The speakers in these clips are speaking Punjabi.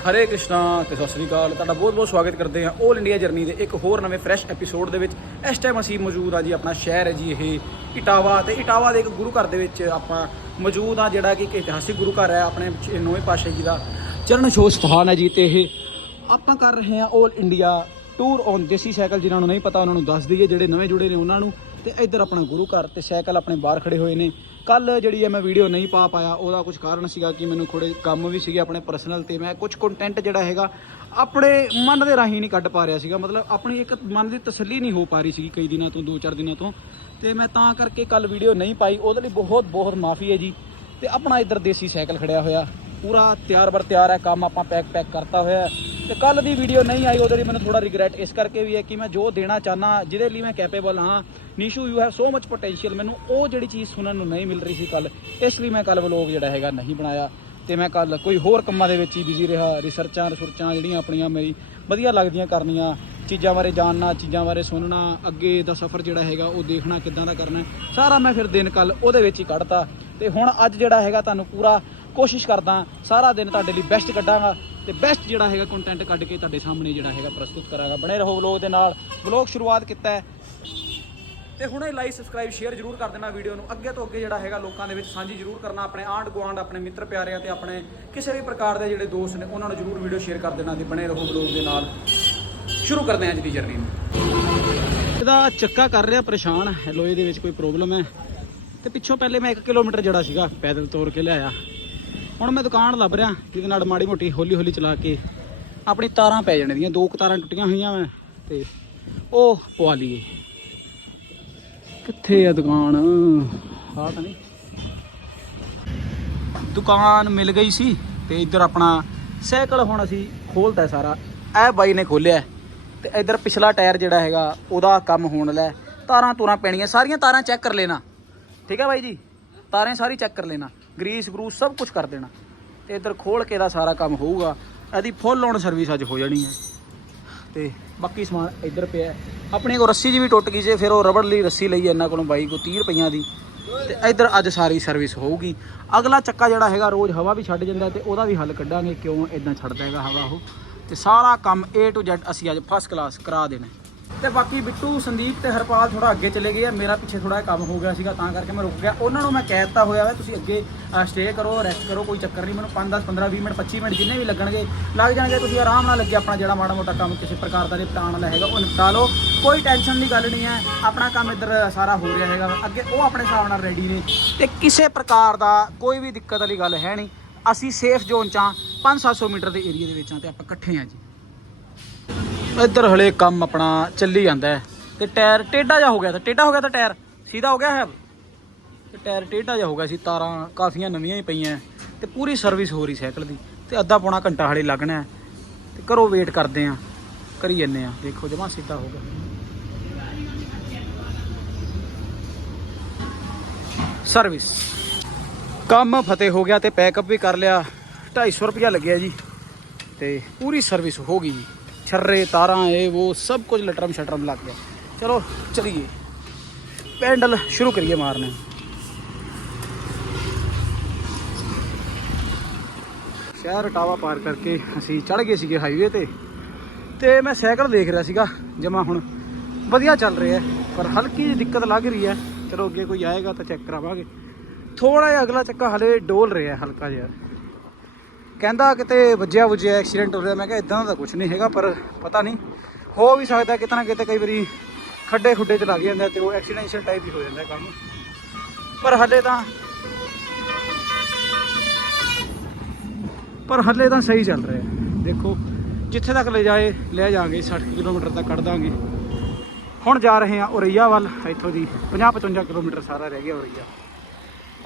ਹਰੇ ਕ੍ਰਿਸ਼ਨਾ ਤੇ ਸਤਿ ਸ੍ਰੀ ਅਕਾਲ। ਤੁਹਾਡਾ ਬਹੁਤ ਬਹੁਤ ਸਵਾਗਤ ਕਰਦੇ ਹਾਂ 올 ਇੰਡੀਆ ਜਰਨੀ ਦੇ ਇੱਕ ਹੋਰ ਨਵੇਂ ਫਰੈਸ਼ ਐਪੀਸੋਡ ਦੇ ਵਿੱਚ। ਇਸ ਟਾਈਮ ਅਸੀਂ ਮੌਜੂਦ ਆ ਜੀ, ਆਪਣਾ ਸ਼ਹਿਰ ਹੈ ਜੀ ਇਹ ਇਟਾਵਾ ਤੇ ਇਟਾਵਾ ਦੇ ਇੱਕ ਗੁਰੂ ਘਰ ਦੇ ਵਿੱਚ ਆਪਾਂ ਮੌਜੂਦ ਆ ਜਿਹੜਾ ਕਿ ਇੱਕ ਇਤਿਹਾਸਿਕ ਗੁਰੂ ਘਰ ਹੈ ਆਪਣੇ ਛੇ- ਨੌਵੇਂ ਪਾਤਸ਼ਾਹ ਜੀ ਦਾ। ਚਰਨ ਛੋਹ ਸਥਾਨ ਹੈ ਜੀ ਤੇ ਇਹ ਆਪਾਂ ਕਰ ਰਹੇ ਹਾਂ 올 India tour on desi cycle, ਜਿਨ੍ਹਾਂ ਨੂੰ ਨਹੀਂ ਪਤਾ, ਉਹਨਾਂ ਨੂੰ ਦੱਸ ਦਈਏ ਜਿਹੜੇ ਨਵੇਂ ਜੁੜੇ ਨੇ ਉਹਨਾਂ ਨੂੰ। ਤੇ ਇੱਧਰ ਆਪਣਾ ਗੁਰੂ ਘਰ ਤੇ ਸਾਈਕਲ ਆਪਣੇ ਬਾਹਰ ਖੜੇ ਹੋਏ ਨੇ। ਕੱਲ ਜਿਹੜੀ ਹੈ ਮੈਂ ਵੀਡੀਓ ਨਹੀਂ ਪਾ ਪਾਇਆ, ਉਹਦਾ ਕੁਝ ਕਾਰਨ ਸੀਗਾ ਕਿ ਮੈਨੂੰ ਥੋੜੇ ਕੰਮ ਵੀ ਸੀਗੇ ਆਪਣੇ ਪਰਸਨਲ ਤੇ, ਮੈਂ ਕੁਝ ਕੰਟੈਂਟ ਜਿਹੜਾ ਹੈਗਾ ਆਪਣੇ ਮਨ ਦੇ ਰਾਹੀਂ ਨਹੀਂ ਕੱਢ ਪਾ ਰਿਹਾ ਸੀਗਾ। ਮਤਲਬ ਆਪਣੀ ਇੱਕ ਮਨ ਦੀ ਤਸੱਲੀ ਨਹੀਂ ਹੋ ਪਾ ਰਹੀ ਸੀਗੀ ਕਈ ਦਿਨਾਂ ਤੋਂ 2-4 ਦਿਨਾਂ ਤੋਂ। ਤੇ ਮੈਂ ਤਾਂ ਕਰਕੇ ਕੱਲ ਵੀਡੀਓ ਨਹੀਂ ਪਾਈ। ਉਹਦੇ ਲਈ ਬਹੁਤ ਬਹੁਤ ਮਾਫੀ ਹੈ ਜੀ। ਤੇ ਆਪਣਾ ਇੱਧਰ ਦੇਸੀ ਸਾਈਕਲ ਖੜਿਆ ਹੋਇਆ। ਪੂਰਾ ਤਿਆਰ ਬਰ ਤਿਆਰ ਹੈ, ਕੰਮ ਆਪਾਂ ਪੈਕ ਪੈਕ ਕਰਤਾ ਹੋਇਆ ਹੈ। ਤੇ ਕੱਲ ਦੀ ਵੀਡੀਓ ਨਹੀਂ ਆਈ, ਉਹਦੇ ਲਈ ਮੈਨੂੰ ਥੋੜਾ ਰਿਗਰੈਟ ਇਸ ਕਰਕੇ ਵੀ ਹੈ ਕਿ ਮੈਂ ਜੋ ਦੇਣਾ ਚਾਹਨਾ ਜਿਹਦੇ ਲਈ ਮੈਂ ਕੈਪੇਬਲ ਹਾਂ Nishu you have so much potential ਮੈਨੂੰ ਉਹ ਜਿਹੜੀ ਚੀਜ਼ ਸੁਣਨ ਨੂੰ ਨਹੀਂ ਮਿਲ ਰਹੀ ਸੀ ਕੱਲ ਇਸ ਲਈ ਮੈਂ ਕੱਲ ਵਲੋਗ ਜਿਹੜਾ ਹੈਗਾ ਨਹੀਂ ਬਣਾਇਆ। ਤੇ ਮੈਂ ਕੱਲ ਕੋਈ ਹੋਰ ਕੰਮਾਂ ਦੇ ਵਿੱਚ ਹੀ ਬਿਜ਼ੀ ਰਿਹਾ ਰਿਸਰਚਾਂ ਰਿਸਰਚਾਂ ਜਿਹੜੀਆਂ ਆਪਣੀਆਂ ਮੇਰੀ ਵਧੀਆ ਲੱਗਦੀਆਂ ਕਰਨੀਆਂ, ਚੀਜ਼ਾਂ ਬਾਰੇ ਜਾਣਨਾ, ਚੀਜ਼ਾਂ ਬਾਰੇ ਸੁਣਨਾ, ਅੱਗੇ ਦਾ ਸਫ਼ਰ ਜਿਹੜਾ ਹੈਗਾ ਉਹ ਦੇਖਣਾ, ਕਿੱਦਾਂ ਦਾ ਕਰਨਾ, ਸਾਰਾ ਮੈਂ ਫਿਰ ਦਿਨ ਕੱਲ ਉਹਦੇ ਵਿੱਚ ਹੀ ਕੱਢਤਾ। ਤੇ ਹੁਣ ਅੱਜ ਜਿਹੜਾ ਹੈਗਾ ਤੁਹਾਨੂੰ ਪੂਰਾ ਕੋਸ਼ਿਸ਼ ਕਰਦਾ, ਸਾਰਾ ਦਿਨ ਤੁਹਾਡੇ ਲਈ ਬੈਸਟ ਕੱਢਾਂਗਾ ਤੇ ਬੈਸਟ ਜਿਹੜਾ ਹੈਗਾ ਕੰਟੈਂਟ ਕੱਢ ਕੇ ਤੁਹਾਡੇ ਸਾਹਮਣੇ ਜਿਹੜਾ ਹੈਗਾ ਪ੍ਰਸਤੁਤ ਕਰਾਂਗਾ। ਬਣੇ ਰਹੋ ਵਲੋਗ ਦੇ ਨਾਲ। ਵਲੋਗ ਸ਼ੁਰੂਆਤ ਕੀਤਾ ਹੈ। ਤੇ ਹੁਣੇ ਲਾਈਕ ਸਬਸਕ੍ਰਾਈਬ ਸ਼ੇਅਰ ਜਰੂਰ ਕਰ ਦੇਣਾ ਵੀਡੀਓ ਨੂੰ। ਅੱਗੇ ਤੋਂ ਅੱਗੇ ਜਿਹੜਾ ਹੈਗਾ ਲੋਕਾਂ ਦੇ ਵਿੱਚ ਸਾਂਝੀ ਜਰੂਰ ਕਰਨਾ, ਆਪਣੇ ਆਂਢ ਗੁਆਂਢ, ਆਪਣੇ ਮਿੱਤਰ ਪਿਆਰਿਆਂ ਤੇ ਆਪਣੇ ਕਿਸੇ ਵੀ ਪ੍ਰਕਾਰ ਦੇ ਜਿਹੜੇ ਦੋਸਤ ਨੇ, ਉਹਨਾਂ ਨੂੰ ਜਰੂਰ ਵੀਡੀਓ ਸ਼ੇਅਰ ਕਰ ਦੇਣਾ ਤੇ ਬਣੇ ਰਹੋ ਵਲੋਗ ਦੇ ਨਾਲ। ਸ਼ੁਰੂ ਕਰਦੇ ਹਾਂ ਅੱਜ ਦੀ ਜਰਨੀ ਨੂੰ। ਇਹਦਾ ਚੱਕਾ ਕਰ ਰਿਹਾ, ਪਰੇਸ਼ਾਨ ਲੋਹੇ ਦੇ ਵਿੱਚ ਕੋਈ ਪ੍ਰੋਬਲਮ ਹੈ। ਤੇ ਪਿੱਛੋਂ ਪਹਿਲੇ ਮੈਂ 1 ਕਿਲੋਮੀਟਰ ਜੜਾ ਸੀਗਾ, ਪੈਦਲ ਤੋੜ ਕੇ ਲਿਆਇਆ ਹੁਣ ਮੈਂ ਦੁਕਾਨ ਲੱਭ ਰਿਹਾ, ਜਿਹਦੇ ਨਾਲ ਮਾੜੀ ਮੋਟੀ ਹੌਲੀ ਹੌਲੀ ਚਲਾ ਕੇ ਆਪਣੀ ਤਾਰਾਂ ਪੈ ਜਾਣ ਦੀਆਂ, ਦੋ ਕੁ ਤਾਰਾਂ ਟੁੱਟੀਆਂ ਹੋਈਆਂ ਮੈਂ ਤੇ ਉਹ ਪਵਾ ਲਈਏ। ਕਿੱਥੇ ਆ ਦੁਕਾਨ? ਹਾਂ ਤਾਂ ਨਹੀਂ। ਦੁਕਾਨ ਮਿਲ ਗਈ ਸੀ ਤੇ ਇੱਧਰ ਆਪਣਾ ਸਾਈਕਲ ਹੁਣ ਅਸੀਂ ਖੋਲਤਾ ਸਾਰਾ। ਇਹ ਬਾਈ ਨੇ ਖੋਲਿਆ ਤੇ ਇੱਧਰ ਪਿਛਲਾ ਟਾਇਰ ਜਿਹੜਾ ਹੈਗਾ, ਉਹਦਾ ਕੰਮ ਹੋਣ ਲੈ ਤਾਰਾਂ ਤੂਰਾਂ ਪੈਣੀਆਂ, ਸਾਰੀਆਂ ਤਾਰਾਂ ਚੈੱਕ ਕਰ ਲੈਣਾ। ਠੀਕ ਹੈ ਬਾਈ ਜੀ? ਤਾਰਾਂ ਸਾਰੀ ਚੈੱਕ ਕਰ ਲੈਣਾ। ਗਰੀਸ ਗਰੂਸ ਸਭ ਕੁਝ ਕਰ ਦੇਣਾ। ਤੇ ਇੱਧਰ ਖੋਲ ਕੇ ਦਾ ਸਾਰਾ ਕੰਮ ਹੋਊਗਾ। ਇਹਦੀ ਫੁੱਲ ਔਨ ਸਰਵਿਸ ਅੱਜ ਹੋ ਜਾਣੀ ਹੈ। ਤੇ ਬਾਕੀ ਸਮਾਨ ਇੱਧਰ ਪਿਆ ਹੈ। ਆਪਣੇ ਕੋਲ ਰੱਸੀ ਜੀ ਵੀ ਟੁੱਟ ਗਈ ਜੇ, ਫਿਰ ਉਹ ਰਬੜ ਲਈ ਰੱਸੀ ਲਈ ਇਹਨਾਂ ਕੋਲੋਂ ਬਾਈ ਕੋ 30 ਰੁਪਈਆਂ ਦੀ। ਤੇ ਇੱਧਰ ਅੱਜ ਸਾਰੀ ਸਰਵਿਸ ਹੋਊਗੀ। ਅਗਲਾ ਚੱਕਾ ਜਿਹੜਾ ਹੈਗਾ, ਰੋਜ਼ ਹਵਾ ਵੀ ਛੱਡ ਜਾਂਦਾ ਤੇ ਉਹਦਾ ਵੀ ਹੱਲ ਕੱਢਾਂਗੇ, ਕਿਉਂ ਇਦਾਂ ਛੱਡਦਾ ਹੈਗਾ ਹਵਾ ਉਹ। ਤੇ ਸਾਰਾ ਕੰਮ A to Z ਅਸੀਂ ਅੱਜ ਫਸਟ ਕਲਾਸ ਕਰਾ ਦੇਣਾ ਤੇ ਬਾਕੀ ਬਿੱਟੂ, ਸੰਦੀਪ ਤੇ ਹਰਪਾਲ ਥੋੜਾ ਅੱਗੇ ਚਲੇ ਗਏ ਆ। ਮੇਰਾ ਪਿੱਛੇ ਥੋੜਾ ਕੰਮ ਹੋ ਗਿਆ ਸੀਗਾ, ਤਾਂ ਕਰਕੇ ਮੈਂ ਰੁਕ ਗਿਆ। ਉਹਨਾਂ ਨੂੰ ਮੈਂ ਕਹਿ ਦਿੱਤਾ ਹੋਇਆ ਵਾ, ਤੁਸੀਂ ਅੱਗੇ ਸਟੇ ਕਰੋ ਰੈਸਟ ਕਰੋ, ਕੋਈ ਚੱਕਰ ਨਹੀਂ। ਮੈਨੂੰ 5 10 15 20 ਮਿੰਟ 25 ਮਿੰਟ ਜਿੰਨੇ ਵੀ ਲੱਗਣਗੇ, ਲੱਗ ਜਾਣਗੇ। ਤੁਸੀਂ ਆਰਾਮ ਨਾਲ ਲੱਗੇ ਆਪਣਾ ਜਿਹੜਾ ਮਾੜਾ ਮੋਟਾ ਕੰਮ ਕਿਸੇ ਪ੍ਰਕਾਰ ਦਾ ਨਿਪਟਾਉਣ ਵਾਲਾ ਹੈਗਾ, ਉਹ ਨਿਪਟਾ ਲਓ। ਕੋਈ ਟੈਨਸ਼ਨ ਦੀ ਗੱਲ ਨਹੀਂ ਹੈ। ਆਪਣਾ ਕੰਮ ਇੱਧਰ ਸਾਰਾ ਹੋ ਰਿਹਾ ਹੈਗਾ। ਅੱਗੇ ਉਹ ਆਪਣੇ ਹਿਸਾਬ ਨਾਲ ਰੈਡੀ ਨੇ। ਤੇ ਕਿਸੇ ਪ੍ਰਕਾਰ ਦਾ ਕੋਈ ਵੀ ਦਿੱਕਤ ਵਾਲੀ ਗੱਲ ਹੈ ਨਹੀਂ। ਅਸੀਂ ਸੇਫ ਜ਼ੋਨ ਚ ਆ 5-700 ਮੀਟਰ ਦੇ ਏਰੀਆ ਦੇ ਵਿੱਚ ਆ ਤੇ ਆਪਾਂ ਇਕੱਠੇ ਆ ਜੀ। ਇੱਧਰ ਹਲੇ ਕੰਮ ਆਪਣਾ ਚੱਲੀ ਜਾਂਦਾ ਹੈ। ਤੇ ਟਾਇਰ ਟੇਢਾ ਜਿਹਾ ਹੋ ਗਿਆ ਤਾਂ, ਟੇਢਾ ਹੋ ਗਿਆ ਤਾਂ ਟਾਇਰ, ਸਿੱਧਾ ਹੋ ਗਿਆ ਹੈ? ਤੇ ਟਾਇਰ ਟੇਢਾ ਜਿਹਾ ਹੋ ਗਿਆ ਸੀ, ਤਾਰਾਂ ਕਾਫੀਆਂ ਨਵੀਆਂ ਹੀ ਪਈਆਂ ਤੇ ਪੂਰੀ ਸਰਵਿਸ ਹੋ ਰਹੀ ਸਾਈਕਲ ਦੀ। ਤੇ ਅੱਧਾ ਪੌਣਾ ਘੰਟਾ ਹਲੇ ਲੱਗਣਾ ਹੈ। ਤੇ ਕਰੋ ਵੇਟ ਕਰਦੇ ਆ ਕਰੀ ਜੰਨੇ ਆ ਦੇਖੋ ਜਮਾ ਸਿੱਧਾ ਹੋ ਗਿਆ। ਸਰਵਿਸ। ਕੰਮ ਫਤਿਹ ਹੋ ਗਿਆ ਤੇ ਪੈਕਅਪ ਵੀ ਕਰ ਲਿਆ। 250 ਰੁਪਇਆ ਲੱਗਿਆ ਜੀ। ਤੇ ਪੂਰੀ ਸਰਵਿਸ ਹੋ ਗਈ ਜੀ। ਛर्रे ਤਾਰਾਂ ਇਹ ਉਹ ਸਭ ਕੁਝ ਲਟਰਮ ਸ਼ਟਰਮ ਲੱਗ ਗਿਆ ਚਲੋ ਚਲੀਏ ਪੈਂਡਲ ਸ਼ੁਰੂ ਕਰੀਏ ਮਾਰਨੇ ਸ਼ਹਿਰ ਟਾਵਾ ਪਾਰ ਕਰਕੇ ਅਸੀਂ ਚੜ ਗਏ ਸੀਗੇ ਹਾਈਵੇ ਤੇ ਤੇ ਮੈਂ ਸਾਈਕਲ ਦੇਖ ਰਿਹਾ ਸੀਗਾ ਜਮਾ ਹੁਣ ਵਧੀਆ ਚੱਲ ਰਿਹਾ ਹੈ, ਪਰ ਹਲਕੀ ਜਿਹੀ ਦਿੱਕਤ ਲੱਗ ਰਹੀ ਹੈ ਚਲੋ ਅੱਗੇ ਕੋਈ ਆਏਗਾ ਤਾਂ ਚੈੱਕ ਕਰਾਵਾਂਗੇ ਥੋੜਾ ਜਿਹਾ ਅਗਲਾ ਚੱਕਾ ਹਲੇ ਡੋਲ ਰਿਹਾ ਹੈ ਹਲਕਾ ਜਿਹਾ ਕਹਿੰਦਾ ਕਿਤੇ ਵੱਜਿਆ ਵੁੱਜਿਆ ਐਕਸੀਡੈਂਟ ਹੋ ਰਿਹਾ। ਮੈਂ ਕਿਹਾ ਇਦਾਂ ਦਾ ਕੁਝ ਨਹੀਂ ਹੈਗਾ, ਪਰ ਪਤਾ ਨਹੀਂ। ਹੋ ਵੀ ਸਕਦਾ ਕਿਤੇ ਨਾ ਕਿਤੇ ਕਈ ਵਾਰੀ ਖੱਡੇ ਖੁੱਡੇ ਚ ਲੱਗ ਜਾਂਦਾ ਤੇ ਉਹ ਐਕਸੀਡੈਂਸ਼ੀਅਲ ਟਾਈਪ ਹੀ ਹੋ ਜਾਂਦਾ ਕੰਮ। ਪਰ ਹੱਲੇ ਤਾਂ ਪਰ ਹੱਲੇ ਤਾਂ ਸਹੀ ਚੱਲ ਰਿਹਾ। ਦੇਖੋ, ਜਿੱਥੇ ਤੱਕ ਲੈ ਜਾਏ, ਲੈ ਜਾਾਂਗੇ 60 ਕਿਲੋਮੀਟਰ ਤੱਕ ਕੱਢ ਦਾਂਗੇ। ਹੁਣ ਜਾ ਰਹੇ ਹਾਂ ਉਰਈਆ ਵੱਲ, ਇੱਥੋਂ ਦੀ 50 55 ਕਿਲੋਮੀਟਰ ਸਾਰਾ ਰਹਿ ਗਿਆ ਉਰਈਆ।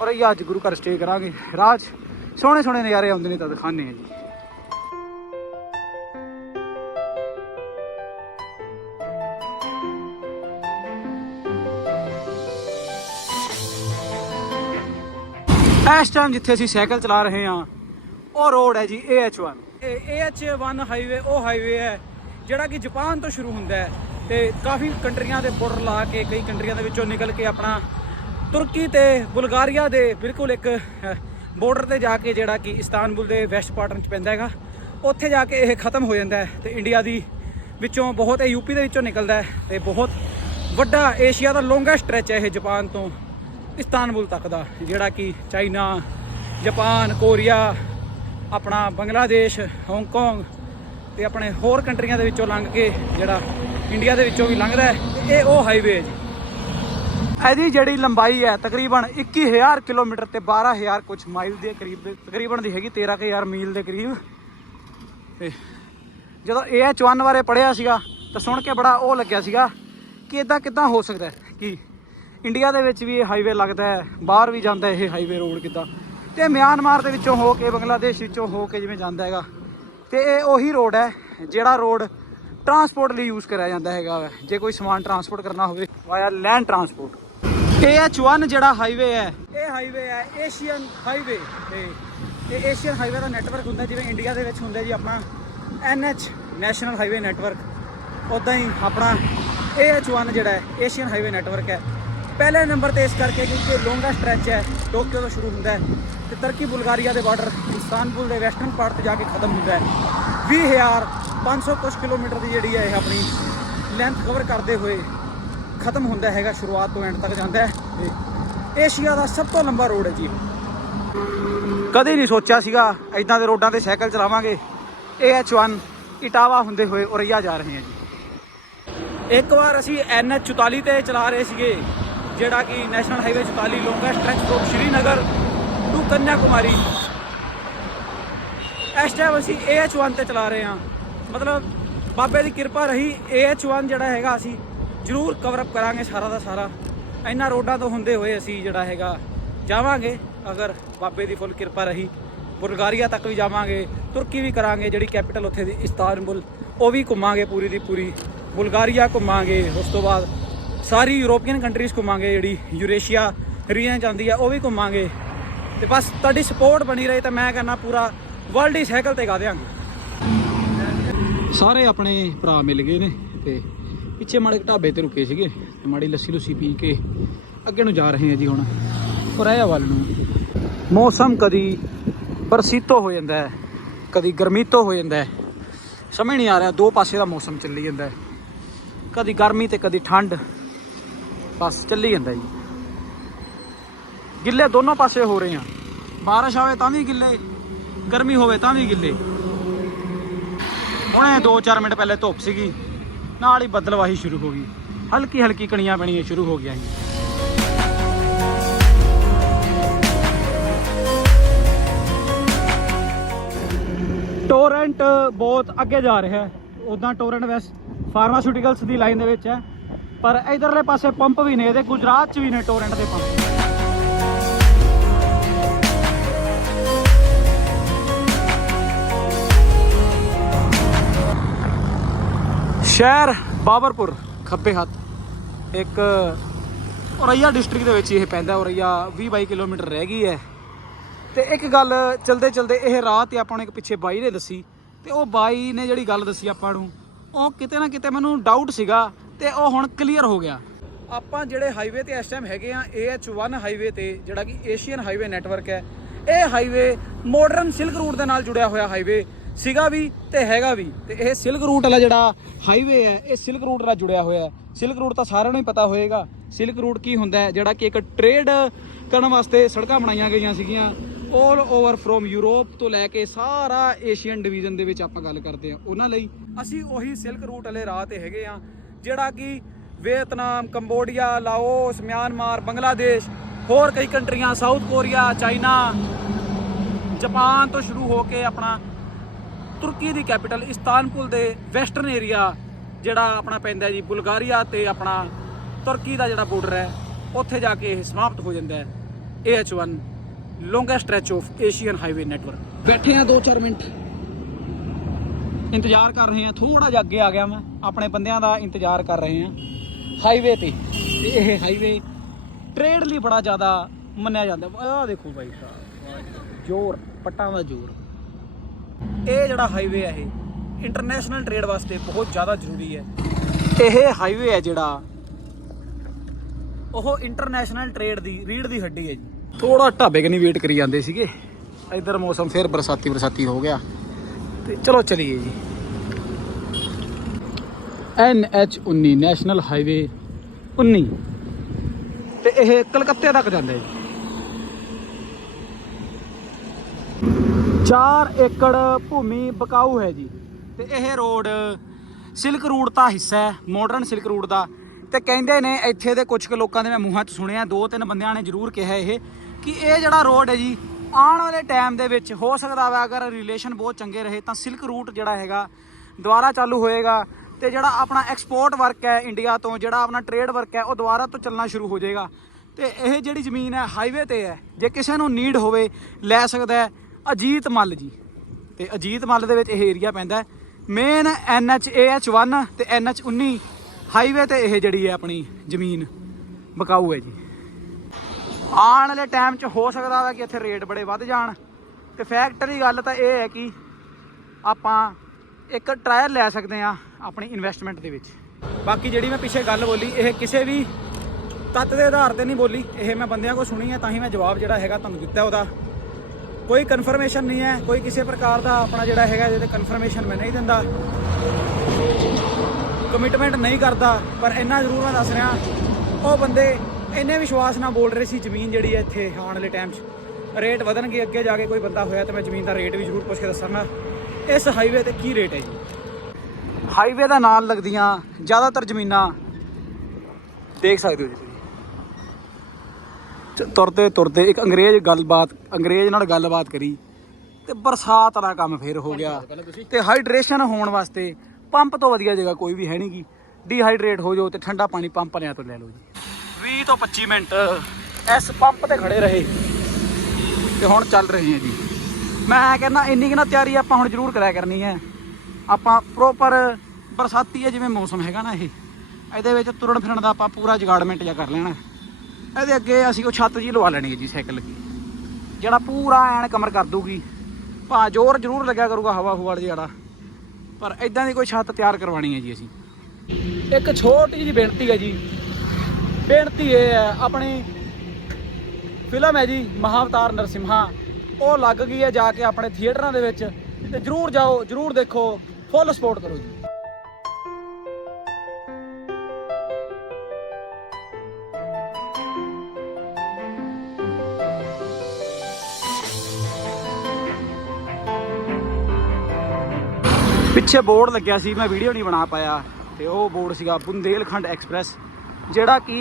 ਉਰਈਆ ਅੱਜ ਗੁਰੂ ਘਰ ਸਟੇ ਕਰਾਂਗੇ। ਰਾਜ ਸੋਹਣੇ ਸੋਹਣੇ ਨਜ਼ਾਰੇ ਆਉਂਦੇ ਨੇ ਤਾਂ ਦਿਖਾਣੇ ਆ ਜੀ। ਇਸ ਟਾਈਮ ਜਿੱਥੇ ਅਸੀਂ ਸਾਈਕਲ ਚਲਾ ਰਹੇ ਹਾਂ, ਉਹ ਰੋਡ ਹੈ ਜੀ AH1 ਇਹ AH1 ਹਾਈਵੇ ਉਹ ਹਾਈਵੇ ਹੈ, ਜਿਹੜਾ ਕਿ ਜਾਪਾਨ ਤੋਂ ਸ਼ੁਰੂ ਹੁੰਦਾ ਹੈ ਤੇ ਕਾਫੀ ਕੰਟਰੀਆਂ ਦੇ ਬਾਰਡਰ ਲਾ ਕੇ ਕਈ ਕੰਟਰੀਆਂ ਦੇ ਵਿੱਚੋਂ ਨਿਕਲ ਕੇ ਆਪਣਾ ਤੁਰਕੀ ਤੇ ਬੁਲਗਾਰੀਆ ਦੇ ਬਿਲਕੁਲ ਇੱਕ ਬਾਰਡਰ ਤੇ ਜਾ ਕੇ ਜਿਹੜਾ ਕਿ ਇਸਤਾਨਬੁਲ ਦੇ ਵੈਸਟ ਪਾਰਟਨ ਚ ਪੈਂਦਾ ਹੈਗਾ, ਉੱਥੇ ਜਾ ਕੇ ਇਹ ਖਤਮ ਹੋ ਜਾਂਦਾ ਹੈ ਤੇ ਇੰਡੀਆ ਦੀ ਵਿੱਚੋਂ ਬਹੁਤ ਇਹ ਯੂਪੀ ਦੇ ਵਿੱਚੋਂ ਨਿਕਲਦਾ ਹੈ ਤੇ ਬਹੁਤ ਵੱਡਾ ਏਸ਼ੀਆ ਦਾ ਲੌਂਗੈਸਟ ਸਟ੍ਰੈਚ ਹੈ ਇਹ ਜਾਪਾਨ ਤੋਂ ਇਸਤਾਨਬੁਲ ਤੱਕ ਦਾ, ਜਿਹੜਾ ਕਿ ਚਾਈਨਾ ਜਾਪਾਨ ਕੋਰੀਆ ਆਪਣਾ ਬੰਗਲਾਦੇਸ਼ ਹਾਂਗਕਾਂਗ ਤੇ ਆਪਣੇ ਹੋਰ ਕੰਟਰੀਆਂ ਦੇ ਵਿੱਚੋਂ ਲੰਘ ਕੇ ਜਿਹੜਾ ਇੰਡੀਆ ਦੇ ਵਿੱਚੋਂ ਵੀ ਲੰਘਦਾ ਹੈ ਇਹ ਉਹ ਹਾਈਵੇ ਹੈ ਇਹਦੀ ਜਿਹੜੀ ਲੰਬਾਈ ਹੈ ਤਕਰੀਬਨ 21000 ਕਿਲੋਮੀਟਰ ਤੇ 12000 ਕੁਝ ਮਾਈਲ ਦੇ ਕਰੀਬ ਦੇ ਤਕਰੀਬਨ ਦੀ ਹੈਗੀ 13000 ਮੀਲ ਦੇ ਕਰੀਬ। ਤੇ ਜਦੋਂ AH1 ਬਾਰੇ ਪੜਿਆ ਸੀਗਾ, ਤਾਂ ਸੁਣ ਕੇ ਬੜਾ ਉਹ ਲੱਗਿਆ ਸੀਗਾ ਕਿ ਇਦਾਂ ਕਿਦਾਂ ਹੋ ਸਕਦਾ ਕਿ ਇੰਡੀਆ ਦੇ ਵਿੱਚ ਵੀ ਇਹ ਹਾਈਵੇ ਲੱਗਦਾ ਹੈ, ਬਾਹਰ ਵੀ ਜਾਂਦਾ ਇਹ ਹਾਈਵੇ ਰੋਡ ਕਿਦਾਂ। ਤੇ ਮਿਆਨਮਾਰ ਦੇ ਵਿੱਚੋਂ ਹੋ ਕੇ, ਬੰਗਲਾਦੇਸ਼ ਵਿੱਚੋਂ ਹੋ ਕੇ ਜਿਵੇਂ ਜਾਂਦਾ ਹੈਗਾ। ਤੇ ਇਹ ਉਹੀ ਰੋਡ ਹੈ ਜਿਹੜਾ ਰੋਡ ਟਰਾਂਸਪੋਰਟ ਲਈ ਯੂਜ਼ ਕਰਿਆ ਜਾਂਦਾ ਹੈਗਾ ਵਾ। ਜੇ ਕੋਈ ਸਮਾਨ ਟਰਾਂਸਪੋਰਟ ਕਰਨਾ ਹੋਵੇ ਵਾਇਆ ਲੈਂਡ ਟਰਾਂਸਪੋਰਟ AH1 ਜਿਹੜਾ ਹਾਈਵੇ ਹੈ। ਇਹ ਹਾਈਵੇ ਹੈ ਏਸ਼ੀਅਨ ਹਾਈਵੇ ਤੇ ਇਹ ਏਸ਼ੀਅਨ ਹਾਈਵੇ ਦਾ ਨੈਟਵਰਕ ਹੁੰਦਾ ਜਿਵੇਂ ਇੰਡੀਆ ਦੇ ਵਿੱਚ ਹੁੰਦਾ ਜੀ ਆਪਣਾ NH ਨੈਸ਼ਨਲ ਹਾਈਵੇ ਨੈਟਵਰਕ ਉਦਾਂ ਹੀ ਆਪਣਾ AH1 ਜਿਹੜਾ ਹੈ ਏਸ਼ੀਅਨ ਹਾਈਵੇ ਨੈਟਵਰਕ ਹੈ। ਪਹਿਲੇ ਨੰਬਰ ਤੇ ਇਸ ਕਰਕੇ ਕਿਉਂਕਿ ਲੌਂਗਾ ਸਟ੍ਰੈਚ ਹੈ ਟੋਕੀਓ ਤੋਂ ਸ਼ੁਰੂ ਹੁੰਦਾ ਹੈ ਤੇ ਤੁਰਕੀ ਬੁਲਗਾਰੀਆ ਦੇ ਬਾਰਡਰ ਇਸਤਾਨਬੁਲ ਦੇ ਵੈਸਟਰਨ ਪਾਰਟ ਤੇ ਜਾ ਕੇ ਖਤਮ ਹੁੰਦਾ ਹੈ। 20500 ਕੁਝ ਕਿਲੋਮੀਟਰ ਦੀ ਜਿਹੜੀ ਹੈ ਇਹ ਆਪਣੀ ਲੈਂਥ ਕਵਰ ਕਰਦੇ ਹੋਏ ਖਤਮ ਹੁੰਦਾ ਹੈਗਾ, ਸ਼ੁਰੂਆਤ ਤੋਂ ਐਂਡ ਤੱਕ ਜਾਂਦਾ ਹੈ। ਏਸ਼ੀਆ ਦਾ ਸਭ ਤੋਂ ਲੰਬਾ ਰੋਡ ਹੈ ਜੀ ਕਦੇ ਨਹੀਂ ਸੋਚਿਆ ਸੀਗਾ ਐਦਾਂ ਦੇ ਰੋਡਾਂ ਤੇ ਸਾਈਕਲ ਚਲਾਵਾਂਗੇ। AH1 ਇਟਾਵਾ ਹੁੰਦੇ ਹੋਏ ਉਰਈਆ ਜਾ ਰਹੇ ਹਾਂ ਜੀ। ਇੱਕ ਵਾਰ ਅਸੀਂ NH44 ਤੇ ਚਲਾ ਰਹੇ ਸੀਗੇ, ਜਿਹੜਾ ਕਿ national highway 44 longest stretch from Srinagar to Kanyakumari ਇਸ ਟਾਈਮ ਅਸੀਂ AH1 ਤੇ ਚਲਾ ਰਹੇ ਹਾਂ। ਮਤਲਬ ਬਾਬੇ ਦੀ ਕਿਰਪਾ ਰਹੀ AH1 ਜਿਹੜਾ ਹੈਗਾ ਅਸੀਂ ਜ਼ਰੂਰ ਕਵਰ ਅਪ ਕਰਾਂਗੇ ਸਾਰਾ ਦਾ ਸਾਰਾ। ਇਹਨਾਂ ਰੋਡਾਂ ਤੋਂ ਹੁੰਦੇ ਹੋਏ ਅਸੀਂ ਜਿਹੜਾ ਹੈਗਾ ਜਾਵਾਂਗੇ। ਅਗਰ ਬਾਬੇ ਦੀ ਫੁੱਲ ਕਿਰਪਾ ਰਹੀ, ਬੁਲਗਾਰੀਆ ਤੱਕ ਵੀ ਜਾਵਾਂਗੇ, ਤੁਰਕੀ ਵੀ ਕਰਾਂਗੇ, ਜਿਹੜੀ ਕੈਪੀਟਲ ਉੱਥੇ ਦੀ ਇਸਤਾਨਬੁਲ, ਉਹ ਵੀ ਘੁੰਮਾਂਗੇ ਪੂਰੀ ਦੀ ਪੂਰੀ। ਬੁਲਗਾਰੀਆ ਘੁੰਮਾਂਗੇ, ਉਸ ਤੋਂ ਬਾਅਦ ਸਾਰੀ ਯੂਰੋਪੀਅਨ ਕੰਟਰੀਜ਼ ਘੁੰਮਾਂਗੇ, ਜਿਹੜੀ ਯੂਰੇਸ਼ੀਆ ਰੀਜਨ ਚ ਆਉਂਦੀ ਆ, ਉਹ ਵੀ ਘੁੰਮਾਂਗੇ। ਤੇ ਬਸ ਤੁਹਾਡੀ ਸਪੋਰਟ ਬਣੀ ਰਹੇ ਤਾਂ ਮੈਂ ਕਹਿੰਦਾ ਪੂਰਾ ਵਰਲਡ ਹੀ ਸਾਈਕਲ ਤੇ ਗਾ ਦਿਆਂਗੇ। ਸਾਰੇ ਆਪਣੇ ਭਰਾ ਮਿਲ ਗਏ ਨੇ ਤੇ ਪਿੱਛੇ ਮਾੜੇ ਢਾਬੇ ਤੇ ਰੁਕੇ ਸੀਗੇ ਤੇ ਮਾੜੀ ਲੱਸੀ ਲੁੱਸੀ ਪੀ ਕੇ ਅੱਗੇ ਨੂੰ ਜਾ ਰਹੇ ਹਾਂ ਜੀ ਹੁਣ। ਕੁਰਾਇਆ ਵੱਲ ਨੂੰ ਮੌਸਮ ਕਦੀ ਬਰਸੀਤੋ ਹੋ ਜਾਂਦਾ ਹੈ, ਕਦੀ ਗਰਮੀਤੋ ਹੋ ਜਾਂਦਾ ਹੈ। ਸਮਝ ਨਹੀਂ ਆ ਰਿਹਾ, ਦੋ ਪਾਸੇ ਦਾ ਮੌਸਮ ਚੱਲੀ ਜਾਂਦਾ ਹੈ। ਕਦੀ ਗਰਮੀ ਤੇ ਕਦੀ ਠੰਡ, ਬਸ ਚੱਲੀ ਜਾਂਦਾ ਜੀ। ਗਿੱਲੇ ਦੋਨੋਂ ਪਾਸੇ ਹੋ ਰਹੇ ਆ। ਬਾਰਿਸ਼ ਆਵੇ ਤਾਂ ਵੀ ਗਿੱਲੇ, ਗਰਮੀ ਹੋਵੇ ਤਾਂ ਵੀ ਗਿੱਲੇ। ਹੁਣੇ 2-4 ਮਿੰਟ ਪਹਿਲੇ ਧੁੱਪ ਸੀਗੀ। ਨਾਲ ਹੀ ਬੱਦਲਵਾਹੀ ਸ਼ੁਰੂ ਹੋ ਗਈ। ਹਲਕੀ ਹਲਕੀ ਕਣੀਆਂ ਪੈਣੀਆਂ ਸ਼ੁਰੂ ਹੋ ਗਈਆਂ ਜੀ। ਟੋਰੈਂਟ ਬਹੁਤ ਅੱਗੇ ਜਾ ਰਿਹਾ ਹੈ। ਉਦਾਂ ਟੋਰੈਂਟ ਵੈਸ ਫਾਰਮਾਸਿਊਟੀਕਲਸ ਦੀ ਲਾਈਨ ਦੇ ਵਿੱਚ ਹੈ। ਪਰ ਇਧਰਲੇ ਪਾਸੇ ਪੰਪ ਵੀ ਨੇ, ਇਹਦੇ ਗੁਜਰਾਤ 'ਚ ਵੀ ਨੇ ਟੋਰੈਂਟ ਦੇ ਪੰਪ। ਸ਼ਹਿਰ ਬਾਬਰਪੁਰ, ਖੱਬੇ ਹੱਥ। ਇੱਕ ਔਰਈਆ ਡਿਸਟ੍ਰਿਕਟ ਦੇ ਵਿੱਚ ਇਹ ਪੈਂਦਾ ਔਰਈਆ 20 22 ਕਿਲੋਮੀਟਰ ਰਹਿ ਗਈ ਹੈ। ਤੇ ਇੱਕ ਗੱਲ ਚਲਦੇ ਚਲਦੇ ਇਹ ਰਾਹ ਤੇ ਆਪਾਂ ਨੂੰ ਇੱਕ ਪਿੱਛੇ ਬਾਈ ਨੇ ਦੱਸੀ, ਤੇ ਉਹ ਬਾਈ ਨੇ ਜਿਹੜੀ ਗੱਲ ਦੱਸੀ ਆਪਾਂ ਨੂੰ, ਉਹ ਕਿਤੇ ਨਾ ਕਿਤੇ ਮੈਨੂੰ ਡਾਊਟ ਸੀਗਾ, ਤੇ ਉਹ ਹੁਣ ਕਲੀਅਰ ਹੋ ਗਿਆ। ਆਪਾਂ ਜਿਹੜੇ ਹਾਈਵੇ ਤੇ ਇਸ ਟਾਈਮ ਹੈਗੇ ਆ AH1 ਹਾਈਵੇ ਤੇ, ਜਿਹੜਾ ਕਿ ਏਸ਼ੀਅਨ ਹਾਈਵੇ ਨੈਟਵਰਕ ਹੈ, ਇਹ ਹਾਈਵੇ ਮਾਡਰਨ ਸਿਲਕ ਰੂਟ ਦੇ ਨਾਲ ਜੁੜਿਆ ਹੋਇਆ ਹਾਈਵੇ ਸੀਗਾ ਵੀ ਤੇ ਹੈਗਾ ਵੀ। ਤੇ ਇਹ ਸਿਲਕ ਰੂਟ ਵਾਲਾ ਜਿਹੜਾ ਹਾਈਵੇ ਹੈ, ਇਹ ਸਿਲਕ ਰੂਟ ਨਾਲ ਜੁੜਿਆ ਹੋਇਆ ਹੈ। ਸਿਲਕ ਰੂਟ ਤਾਂ ਸਾਰਿਆਂ ਨੂੰ ਹੀ ਪਤਾ ਹੋਏਗਾ। ਸਿਲਕ ਰੂਟ ਕੀ ਹੁੰਦਾ ਹੈ? ਜਿਹੜਾ ਕਿ ਇੱਕ ਟ੍ਰੇਡ ਕਰਨ ਵਾਸਤੇ ਸੜਕਾਂ ਬਣਾਈਆਂ ਗਈਆਂ ਸੀਗੀਆਂ। 올 ਓਵਰ ਫਰੋਮ ਯੂਰਪ ਤੋਂ ਲੈ ਕੇ ਸਾਰਾ ਏਸ਼ੀਅਨ ਡਿਵੀਜ਼ਨ ਦੇ ਵਿੱਚ ਆਪਾਂ ਗੱਲ ਕਰਦੇ ਆ ਉਹਨਾਂ ਲਈ ਅਸੀਂ ਉਹੀ ਸਿਲਕ ਰੂਟ ਵਾਲੇ ਰਾਹ ਤੇ ਹੈਗੇ ਆ ਜਿਹੜਾ ਕਿ Vietnam, Cambodia, Laos, Myanmar, Bangladesh, ਹੋਰ ਕਈ ਕੰਟਰੀਆਂ, ਸਾਊਥ ਕੋਰੀਆ, ਚਾਈਨਾ, ਜਾਪਾਨ ਤੋਂ ਸ਼ੁਰੂ ਹੋ ਕੇ ਆਪਣਾ ਤੁਰਕੀ ਦੀ ਕੈਪੀਟਲ ਇਸਤਾਨਬੁਲ ਦੇ ਵੈਸਟਰਨ ਏਰੀਆ ਜਿਹੜਾ ਆਪਣਾ ਪੈਂਦਾ ਜੀ ਬੁਲਗਾਰੀਆ ਤੇ ਆਪਣਾ ਤੁਰਕੀ ਦਾ ਜਿਹੜਾ ਬਾਰਡਰ ਹੈ, ਉੱਥੇ ਜਾ ਕੇ ਇਹ ਸਮਾਪਤ ਹੋ ਜਾਂਦਾ ਹੈ। AH1 longest stretch of Asian highway network ਬੈਠੇ ਆ 2-4 ਮਿੰਟ। ਇੰਤਜ਼ਾਰ ਕਰ ਰਹੇ ਆ ਥੋੜਾ ਜਿਹਾ ਅੱਗੇ ਆ ਗਿਆ ਮੈਂ। ਆਪਣੇ ਬੰਦਿਆਂ ਦਾ ਇੰਤਜ਼ਾਰ ਕਰ ਰਹੇ ਆ ਹਾਈਵੇ ਤੇ। ਤੇ ਇਹ ਹਾਈਵੇ ਟ੍ਰੇਡ ਲਈ ਬੜਾ ਜ਼ਿਆਦਾ ਮੰਨਿਆ ਜਾਂਦਾ। ਆਹ ਦੇਖੋ ਬਾਈ ਸਾਹਿਬ। ਜ਼ੋਰ, ਪੱਟਾਂ ਦਾ ਜ਼ੋਰ। ਇਹ ਜਿਹੜਾ ਹਾਈਵੇ ਹੈ ਇਹ ਇੰਟਰਨੈਸ਼ਨਲ ਟ੍ਰੇਡ ਵਾਸਤੇ ਬਹੁਤ ਜ਼ਿਆਦਾ ਜ਼ਰੂਰੀ ਹੈ। ਇਹ ਹਾਈਵੇ ਹੈ ਜਿਹੜਾ, ਉਹ ਇੰਟਰਨੈਸ਼ਨਲ ਟ੍ਰੇਡ ਦੀ ਰੀੜ ਦੀ ਹੱਡੀ ਹੈ ਜੀ। ਥੋੜਾ ਢਾਬੇ ਕਨੀ ਵੇਟ ਕਰੀ ਜਾਂਦੇ ਸੀਗੇ। ਇਧਰ ਮੌਸਮ ਫੇਰ ਬਰਸਾਤੀ ਬਰਸਾਤੀ ਹੋ ਗਿਆ। ਤੇ ਚਲੋ ਚਲੀਏ ਜੀ। NH 19 ਨੈਸ਼ਨਲ ਹਾਈਵੇ 19 ਤੇ ਇਹ ਕਲਕੱਤੇ ਤੱਕ ਜਾਂਦਾ ਹੈ 4 ਏਕੜ ਭੂਮੀ ਬਕਾਊ ਹੈ ਜੀ। ਤੇ ਇਹ ਰੋਡ ਸਿਲਕ ਰੂਟ ਦਾ ਹਿੱਸਾ ਹੈ ਮਾਡਰਨ ਸਿਲਕ ਰੂਟ ਦਾ। ਤੇ ਕਹਿੰਦੇ ਨੇ ਇੱਥੇ ਦੇ ਕੁਝ ਕੁ ਲੋਕਾਂ ਦੇ ਮੈਂ ਮੂੰਹਾਂ 'ਚ ਸੁਣਿਆ, ਦੋ ਤਿੰਨ ਬੰਦਿਆਂ ਨੇ ਜ਼ਰੂਰ ਕਿਹਾ ਇਹ, ਕਿ ਇਹ ਜਿਹੜਾ ਰੋਡ ਹੈ ਜੀ, ਆਉਣ ਵਾਲੇ ਟਾਈਮ ਦੇ ਵਿੱਚ ਹੋ ਸਕਦਾ ਵਾ, ਅਗਰ ਰਿਲੇਸ਼ਨ ਬਹੁਤ ਚੰਗੇ ਰਹੇ, ਤਾਂ ਸਿਲਕ ਰੂਟ ਜਿਹੜਾ ਹੈਗਾ, ਦੁਬਾਰਾ ਚਾਲੂ ਹੋਏਗਾ। ਤੇ ਜਿਹੜਾ ਆਪਣਾ ਐਕਸਪੋਰਟ ਵਰਕ ਹੈ ਇੰਡੀਆ ਤੋਂ, ਜਿਹੜਾ ਆਪਣਾ ਟ੍ਰੇਡ ਵਰਕ ਹੈ, ਉਹ ਦੁਬਾਰਾ ਤੋਂ ਚੱਲਣਾ ਸ਼ੁਰੂ ਹੋ ਜਾਏਗਾ। ਤੇ ਇਹ ਜਿਹੜੀ ਜ਼ਮੀਨ ਹੈ ਹਾਈਵੇ ਤੇ ਹੈ, ਜੇ ਕਿਸੇ ਨੂੰ ਨੀਡ ਹੋਵੇ, ਲੈ ਸਕਦਾ ਹੈ। ਅਜੀਤ ਮੱਲ ਜੀ। ਤੇ ਅਜੀਤ ਮੱਲ ਦੇ ਵਿੱਚ ਇਹ ਏਰੀਆ ਪੈਂਦਾ ਹੈ। ਮੇਨ NHAH1 ਤੇ NH19 ਹਾਈਵੇ ਤੇ ਇਹ ਜਿਹੜੀ ਹੈ ਆਪਣੀ ਜ਼ਮੀਨ ਬਕਾਊ ਹੈ ਜੀ। ਆਉਣ ਵਾਲੇ ਟਾਈਮ 'ਚ ਹੋ ਸਕਦਾ ਵਾ ਕਿ ਇੱਥੇ ਰੇਟ ਬੜੇ ਵੱਧ ਜਾਣ। ਤੇ ਫੈਕਟਰੀ ਗੱਲ ਤਾਂ ਇਹ ਹੈ ਕਿ ਆਪਾਂ ਇੱਕ ਟਰਾਇਲ ਲੈ ਸਕਦੇ ਆ ਆਪਣੀ ਇਨਵੈਸਟਮੈਂਟ ਦੇ ਵਿੱਚ। ਬਾਕੀ ਜਿਹੜੀ ਮੈਂ ਪਿੱਛੇ ਗੱਲ ਬੋਲੀ, ਇਹ ਕਿਸੇ ਵੀ ਤੱਤ ਦੇ ਆਧਾਰ ਤੇ ਨਹੀਂ ਬੋਲੀ। ਇਹ ਮੈਂ ਬੰਦਿਆਂ ਕੋਲ ਸੁਣੀ ਹੈ, ਤਾਂ ਹੀ ਮੈਂ ਜਵਾਬ ਜਿਹੜਾ ਹੈਗਾ ਤੁਹਾਨੂੰ ਦਿੱਤਾ ਉਹਦਾ। ਕੋਈ ਕਨਫਰਮੇਸ਼ਨ ਨਹੀਂ ਹੈ, ਕੋਈ ਕਿਸੇ ਪ੍ਰਕਾਰ ਦਾ ਆਪਣਾ ਜਿਹੜਾ ਹੈਗਾ ਜਿਹਦੇ ਕਨਫਰਮੇਸ਼ਨ ਮੈਂ ਨਹੀਂ ਦਿੰਦਾ। ਕਮਿਟਮੈਂਟ ਨਹੀਂ ਕਰਦਾ, ਪਰ ਇੰਨਾ ਜ਼ਰੂਰ ਮੈਂ ਦੱਸ ਰਿਹਾ, ਉਹ ਬੰਦੇ ਇੰਨੇ ਵਿਸ਼ਵਾਸ ਨਾਲ ਬੋਲ ਰਹੇ ਸੀ ਜ਼ਮੀਨ ਜਿਹੜੀ ਹੈ ਇੱਥੇ ਆਉਣ ਵਾਲੇ ਟਾਈਮ 'ਚ। ਰੇਟ ਵਧਣਗੇ, ਅੱਗੇ ਜਾ ਕੇ ਕੋਈ ਬੰਦਾ ਹੋਇਆ ਤਾਂ ਮੈਂ ਜ਼ਮੀਨ ਦਾ ਰੇਟ ਵੀ ਜ਼ਰੂਰ ਪੁੱਛ ਕੇ ਦੱਸਾਂਗਾ। ਇਸ ਹਾਈਵੇ ਤੇ ਕੀ ਰੇਟ ਹੈ ਜੀ? ਹਾਈਵੇ ਦਾ ਨਾਲ ਲੱਗਦੀਆਂ ਜ਼ਿਆਦਾਤਰ ਜ਼ਮੀਨਾਂ ਦੇਖ ਸਕਦੇ ਹੋ ਜੀ ਤੁਰਦੇ ਤੁਰਦੇ ਇੱਕ ਅੰਗਰੇਜ਼ ਗੱਲਬਾਤ ਅੰਗਰੇਜ਼ ਨਾਲ ਗੱਲਬਾਤ ਕਰੀ ਤੇ ਬਰਸਾਤ ਦਾ ਕੰਮ ਫੇਰ ਹੋ ਗਿਆ। ਤੇ ਹਾਈਡਰੇਸ਼ਨ ਹੋਣ ਵਾਸਤੇ ਪੰਪ ਤੋਂ ਵਧੀਆ ਜਗ੍ਹਾ ਕੋਈ ਵੀ ਹੈ ਨਹੀਂਗੀ। ਡੀਹਾਈਡਰੇਟ ਹੋ ਜਾਓ ਤੇ ਠੰਡਾ ਪਾਣੀ ਪੰਪ ਵਾਲਿਆਂ ਤੋਂ ਲੈ ਲਓ ਜੀ। 20 ਤੋਂ 25 ਮਿੰਟ ਇਸ ਪੰਪ ਤੇ ਖੜੇ ਰਹੇ ਤੇ ਹੁਣ ਚੱਲ ਰਹੇ ਹਾਂ ਜੀ। ਮੈਂ ਕਹਿੰਦਾ ਇੰਨੀ ਕਿ ਨਾ ਤਿਆਰੀ ਆਪਾਂ ਹੁਣ ਜ਼ਰੂਰ ਕਰਿਆ ਕਰਨੀ ਹੈ। ਆਪਾਂ ਪ੍ਰੋਪਰ ਬਰਸਾਤੀ ਹੈ ਜਿਵੇਂ ਮੌਸਮ ਹੈਗਾ ਨਾ ਇਹ ਇਹਦੇ ਵਿੱਚ ਤੁਰਨ ਫਿਰਨ ਦਾ ਆਪਾਂ ਪੂਰਾ ਜਗਾੜਮੈਂਟ ਜਿਹਾ ਕਰ ਲੈਣਾ। ਇਹਦੇ ਅੱਗੇ ਅਸੀਂ ਉਹ ਛੱਤ ਜੀ ਲਵਾ ਲੈਣੀ ਹੈ ਜੀ ਸਾਈਕਲ ਦੀ ਜਿਹੜਾ ਪੂਰਾ ਐਨ ਕਮਰ ਕਰ ਦੂਗੀ। ਭਾ ਜ਼ੋਰ ਜ਼ਰੂਰ ਲੱਗਿਆ ਕਰੂਗਾ ਹਵਾ ਹੁਵਾ ਜਿਹੜਾ ਪਰ ਇਦਾਂ ਦੀ ਕੋਈ ਛੱਤ ਤਿਆਰ ਕਰਵਾਣੀ ਹੈ ਜੀ ਅਸੀਂ। ਇੱਕ ਛੋਟੀ ਜਿਹੀ ਬੇਨਤੀ ਹੈ ਜੀ। ਬੇਨਤੀ ਇਹ ਹੈ, ਆਪਣੀ ਫਿਲਮ ਹੈ ਜੀ, ਮਹਾਵਤਾਰ ਨਰਸਿਮਹਾ। ਉਹ ਲੱਗ ਗਈ ਹੈ ਜਾ ਕੇ ਆਪਣੇ ਥੀਏਟਰਾਂ ਦੇ ਵਿੱਚ। ਤੇ ਜਰੂਰ ਜਾਓ, ਜਰੂਰ ਦੇਖੋ। ਫੁੱਲ ਸਪੋਰਟ ਕਰੋ ਜੀ। ਪਿੱਛੇ ਬੋਰਡ ਲੱਗਿਆ ਸੀ, ਮੈਂ ਵੀਡੀਓ ਨਹੀਂ ਬਣਾ ਪਾਇਆ। ਤੇ ਉਹ ਬੋਰਡ ਸੀਗਾ ਬੁੰਦੇਲਖੰਡ ਐਕਸਪ੍ਰੈਸ, ਜਿਹੜਾ ਕਿ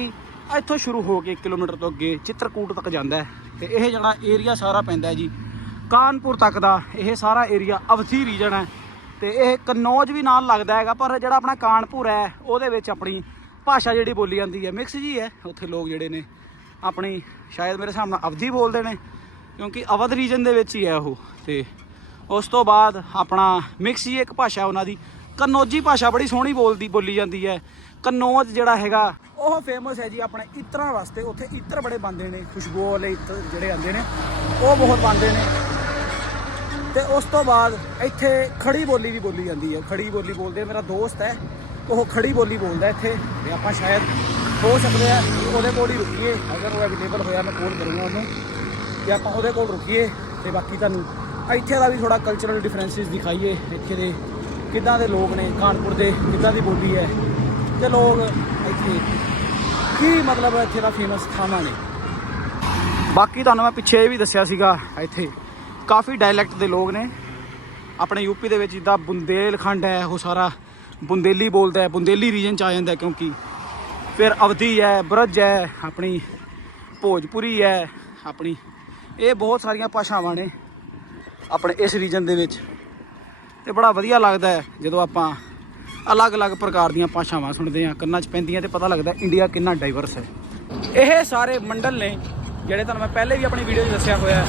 ਇੱਥੋਂ ਸ਼ੁਰੂ ਹੋ ਕੇ 1 ਕਿਲੋਮੀਟਰ ਤੋਂ ਅੱਗੇ ਚਿੱਤਰਕੂਟ ਤੱਕ ਜਾਂਦਾ ਹੈ। ਤੇ ਇਹ ਜਿਹੜਾ ਏਰੀਆ ਸਾਰਾ ਪੈਂਦਾ ਹੈ ਜੀ, ਕਾਨਪੁਰ ਤੱਕ ਦਾ, ਇਹ ਸਾਰਾ ਏਰੀਆ ਅਵਧੀ ਰੀਜਨ ਹੈ। ਤੇ ਇਹ ਕਨੌਜ ਵੀ ਨਾਲ ਲੱਗਦਾ ਹੈਗਾ, ਪਰ ਜਿਹੜਾ ਆਪਣਾ ਕਾਨਪੁਰ ਹੈ, ਉਹਦੇ ਵਿੱਚ ਆਪਣੀ ਭਾਸ਼ਾ ਜਿਹੜੀ ਬੋਲੀ ਜਾਂਦੀ ਹੈ ਮਿਕਸ ਜੀ ਹੈ। ਉੱਥੇ ਲੋਕ ਜਿਹੜੇ ਨੇ, ਆਪਣੀ ਸ਼ਾਇਦ ਮੇਰੇ ਹਿਸਾਬ ਨਾਲ ਅਵਧੀ ਬੋਲਦੇ ਨੇ, ਕਿਉਂਕਿ ਅਵਧ ਰੀਜਨ ਦੇ ਵਿੱਚ ਹੀ ਹੈ ਉਹ। ਤੇ ਉਸ ਤੋਂ ਬਾਅਦ ਆਪਣਾ ਮਿਕਸ ਹੀ ਇੱਕ ਭਾਸ਼ਾ ਉਹਨਾਂ ਦੀ। ਕਨੌਜੀ ਭਾਸ਼ਾ ਬੜੀ ਸੋਹਣੀ ਬੋਲਦੀ ਬੋਲੀ ਜਾਂਦੀ ਹੈ। ਕਨੌਜ ਜਿਹੜਾ ਹੈਗਾ, ਉਹ ਫੇਮਸ ਹੈ ਜੀ ਆਪਣੇ ਇਤਰਾਂ ਵਾਸਤੇ। ਉੱਥੇ ਇਤਰ ਬੜੇ ਬੰਦੇ ਨੇ, ਖੁਸ਼ਬੂ ਵਾਲੇ ਇਤਰ ਜਿਹੜੇ ਆਉਂਦੇ ਨੇ, ਉਹ ਬਹੁਤ ਬੰਦੇ ਨੇ। ਤੇ ਉਸ ਤੋਂ ਬਾਅਦ ਇੱਥੇ ਖੜੀ ਬੋਲੀ ਵੀ ਬੋਲੀ ਜਾਂਦੀ ਹੈ। ਖੜੀ ਬੋਲੀ ਬੋਲਦੇ ਮੇਰਾ ਦੋਸਤ ਹੈ, ਉਹ ਖੜੀ ਬੋਲੀ ਬੋਲਦਾ ਇੱਥੇ। ਤੇ ਆਪਾਂ ਸ਼ਾਇਦ ਹੋ ਸਕਦੇ ਆ, ਉਹਦੇ ਕੋਲ ਹੀ ਰੁਕੀਏ। ਅਗਰ ਉਹ ਅਵੇਲੇਬਲ ਹੋਇਆ, ਮੈਂ ਕੋਲ ਕਰੂੰਗਾ ਉਹਨੂੰ। ਕਿ ਆਪਾਂ ਉਹਦੇ ਕੋਲ ਰੁਕੀਏ, ਤੇ ਬਾਕੀ ਤੁਹਾਨੂੰ ਇੱਥੇ ਦਾ ਵੀ ਥੋੜਾ ਕਲਚਰਲ ਡਿਫਰੈਂਸਿਸ ਦਿਖਾਈਏ। ਇੱਥੇ ਦੇ ਕਿੱਦਾਂ ਦੇ ਲੋਕ ਨੇ, ਕਾਨਪੁਰ ਦੇ ਕਿੱਦਾਂ ਦੀ ਬੋਲੀ ਹੈ। ਤੇ ਲੋਕ ਇੱਥੇ ਕੀ ਮਤਲਬ ਇੱਥੇ ਦਾ ਫੇਮਸ ਥਾਵਾਂ ਨੇ? ਬਾਕੀ ਤੁਹਾਨੂੰ ਮੈਂ ਪਿੱਛੇ ਇਹ ਵੀ ਦੱਸਿਆ ਸੀਗਾ, ਇੱਥੇ ਕਾਫੀ ਡਾਇਲੈਕਟ ਦੇ ਲੋਕ ਨੇ। ਆਪਣੇ ਯੂਪੀ ਦੇ ਵਿੱਚ ਜਿੱਦਾਂ ਬੁੰਦੇਲਖੰਡ ਹੈ, ਉਹ ਸਾਰਾ ਬੁੰਦੇਲੀ ਬੋਲਦਾ ਹੈ, ਬੁੰਦੇਲੀ ਰੀਜਨ ਚ ਆ ਜਾਂਦਾ ਕਿਉਂਕਿ ਫਿਰ ਅਵਧੀ ਹੈ, ਬ੍ਰਜ ਹੈ, ਆਪਣੀ ਭੋਜਪੁਰੀ ਹੈ, ਆਪਣੀ ਇਹ ਬਹੁਤ ਸਾਰੀਆਂ ਭਾਸ਼ਾਵਾਂ ਨੇ। ਆਪਣੇ ਇਸ ਰੀਜਨ ਦੇ ਵਿੱਚ। ਤੇ ਬੜਾ ਵਧੀਆ ਲੱਗਦਾ ਹੈ ਜਦੋਂ ਆਪਾਂ ਅਲੱਗ-ਅਲੱਗ ਪ੍ਰਕਾਰ ਦੀਆਂ ਭਾਸ਼ਾਵਾਂ ਸੁਣਦੇ ਹਾਂ, ਕੰਨਾਂ 'ਚ ਪੈਂਦੀਆਂ ਤੇ ਪਤਾ ਲੱਗਦਾ ਇੰਡੀਆ ਕਿੰਨਾ ਡਾਈਵਰਸ ਹੈ। ਇਹ ਸਾਰੇ ਮੰਡਲ ਨੇ ਜਿਹੜੇ ਤੁਹਾਨੂੰ ਮੈਂ ਪਹਿਲੇ ਵੀ ਆਪਣੀ ਵੀਡੀਓ 'ਚ ਦੱਸਿਆ ਹੋਇਆ ਹੈ।